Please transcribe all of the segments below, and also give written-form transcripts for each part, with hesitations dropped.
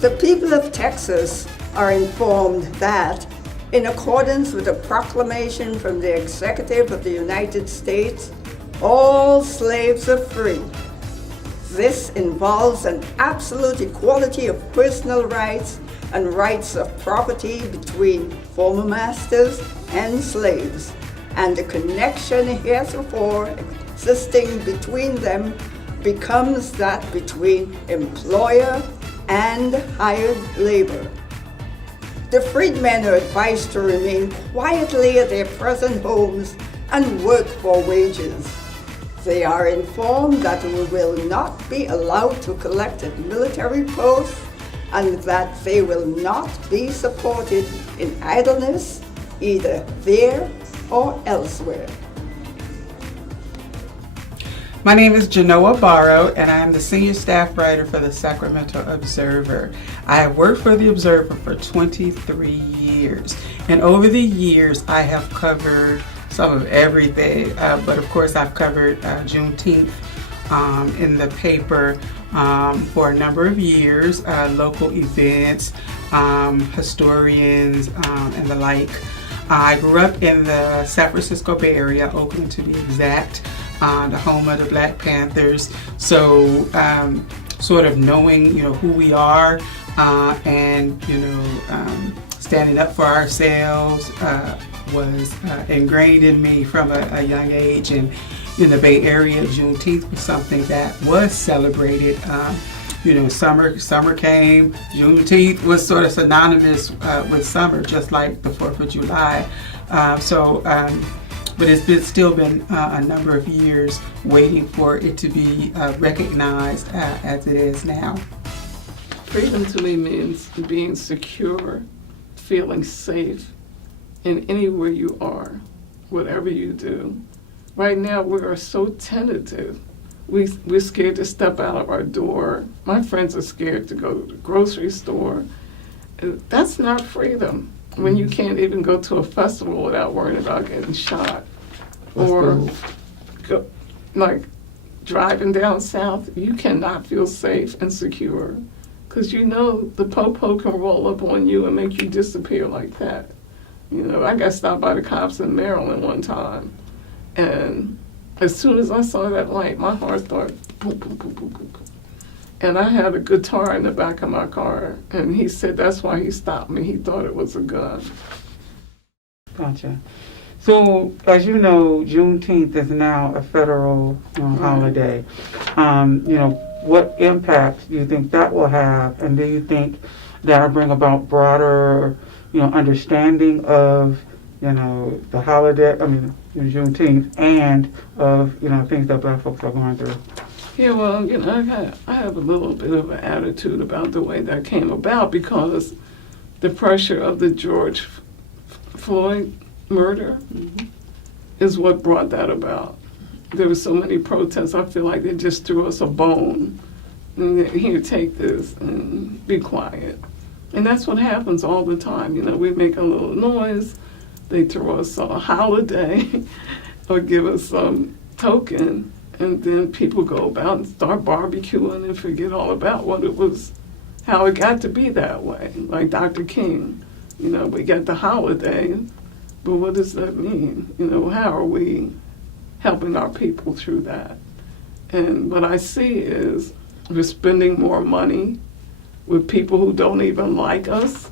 The people of Texas are informed that, in accordance with a proclamation from the Executive of the United States, all slaves are free. This involves an absolute equality of personal rights and rights of property between former masters and slaves, and the connection heretofore existing between them becomes that between employer and hired labor. The freedmen are advised to remain quietly at their present homes and work for wages. They are informed that they will not be allowed to collect at military posts and that they will not be supported in idleness either there or elsewhere. My name is Genoa Barrow, and I am the senior staff writer for the Sacramento Observer. I have worked for the Observer for 23 years, and over the years I have covered some of everything, but of course I've covered Juneteenth in the paper for a number of years, local events, historians, and the like. I grew up in the San Francisco Bay Area, Oakland to be exact, the home of the Black Panthers. So sort of knowing, who we are and, standing up for ourselves was ingrained in me from a young age. And in the Bay Area, Juneteenth was something that was celebrated. Summer came, Juneteenth was sort of synonymous with summer, just like the 4th of July. But it's still been a number of years waiting for it to be recognized as it is now. Freedom to me means being secure, feeling safe in anywhere you are, whatever you do. Right now, we are so tentative. We're scared to step out of our door. My friends are scared to go to the grocery store. That's not freedom when you can't even go to a festival without worrying about getting shot. Or driving down south, you cannot feel safe and secure because the po-po can roll up on you and make you disappear like that. I got stopped by the cops in Maryland one time, and as soon as I saw that light, my heart started boom, boom, boom, boom, boom. And I had a guitar in the back of my car, and he said that's why he stopped me. He thought it was a gun. Gotcha. So, as you know, Juneteenth is now a federal holiday. What impact do you think that will have, and do you think that will bring about broader, understanding of the holiday, Juneteenth, and of, things that Black folks are going through? Yeah, well, I have a little bit of an attitude about the way that came about because the pressure of the George Floyd murder is what brought that about. There were so many protests, I feel like they just threw us a bone. And here, take this and be quiet. And that's what happens all the time. We make a little noise, they throw us a holiday or give us some token, and then people go about and start barbecuing and forget all about how it got to be that way. Like Dr. King, we got the holiday, but what does that mean? How are we helping our people through that? And what I see is we're spending more money with people who don't even like us,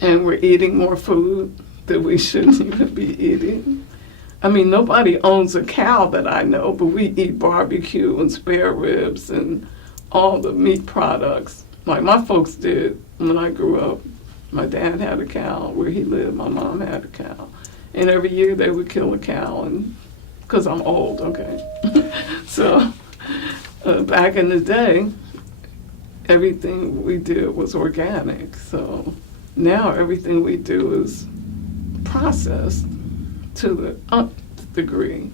and we're eating more food that we shouldn't even be eating. Nobody owns a cow that I know, but we eat barbecue and spare ribs and all the meat products. Like my folks did when I grew up. My dad had a cow where he lived, my mom had a cow. And every year they would kill a cow, and because I'm old, okay? So back in the day, everything we did was organic. So now everything we do is processed to the nth degree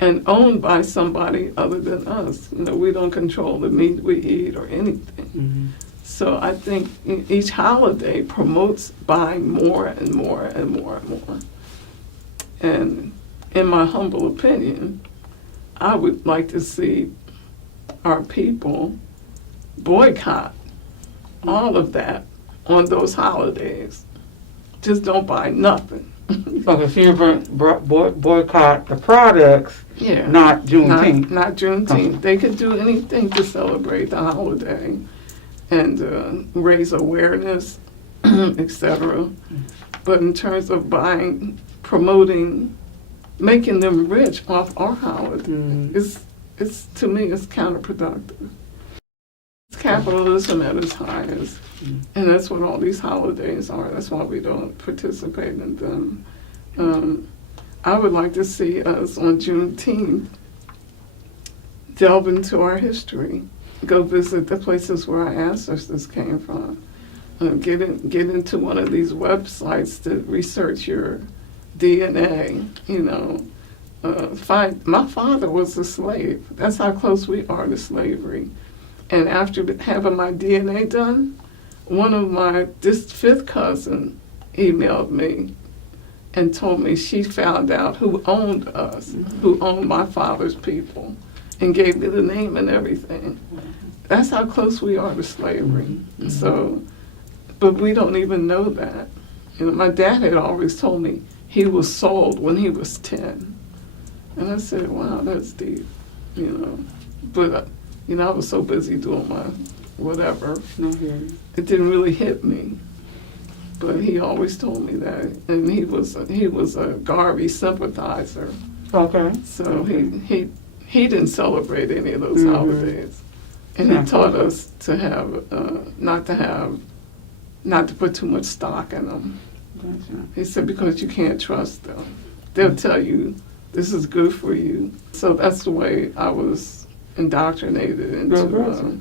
and owned by somebody other than us. We don't control the meat we eat or anything. So I think each holiday promotes buying more and more and more and more. And in my humble opinion, I would like to see our people boycott all of that on those holidays. Just don't buy nothing. Okay, so you boycott the products, Yeah. not Juneteenth. Not Juneteenth. They could do anything to celebrate the holiday and raise awareness, etc. But in terms of buying, promoting, making them rich off our holiday, it's to me it's counterproductive. It's capitalism at its highest, and that's what all these holidays are. That's why we don't participate in them. I would like to see us on Juneteenth delve into our history, go visit the places where our ancestors came from, get into one of these websites to research your DNA. My father was a slave. That's how close we are to slavery. And after having my DNA done, one of my fifth cousin emailed me and told me she found out who owned us, who owned my father's people, and gave me the name and everything. That's how close we are to slavery. So, but we don't even know that. My dad had always told me he was sold when he was 10. And I said, wow, that's deep, But, I was so busy doing my whatever. It didn't really hit me. But he always told me that. And he was a Garvey sympathizer. Okay. So he didn't celebrate any of those holidays. And he taught us to have, not to put too much stock in them. Gotcha. He said, because you can't trust them. They'll tell you this is good for you. So that's the way I was indoctrinated into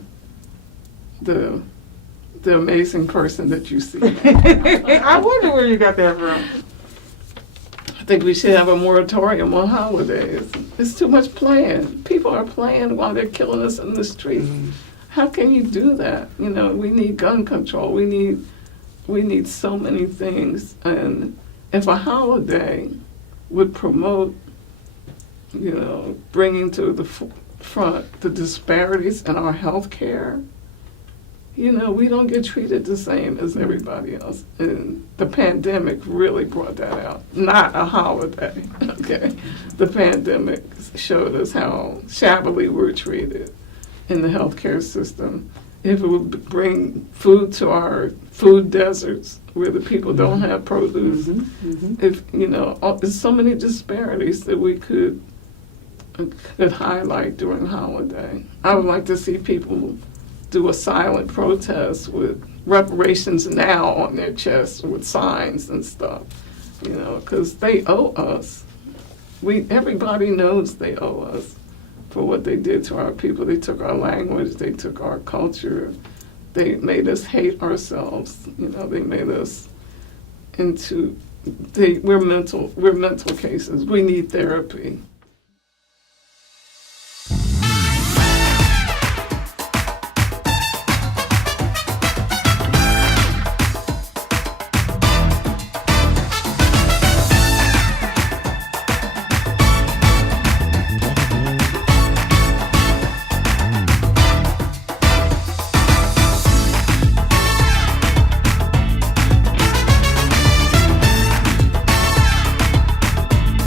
the amazing person that you see. I wonder where you got that from. I think we should have a moratorium on holidays. It's too much playing. People are playing while they're killing us in the streets. How can you do that? We need gun control. We need so many things. And if a holiday would promote, bringing to the front the disparities in our health care, we don't get treated the same as everybody else. And the pandemic really brought that out. Not a holiday, okay? The pandemic showed us how shabbily we're treated in the healthcare system. If it would bring food to our food deserts where the people don't have produce, if, there's so many disparities that we could highlight during holiday. I would like to see people do a silent protest with reparations now on their chests with signs and stuff, because they owe us. Everybody knows they owe us for what they did to our people. They took our language, they took our culture, they made us hate ourselves. They made us we're mental cases. We need therapy.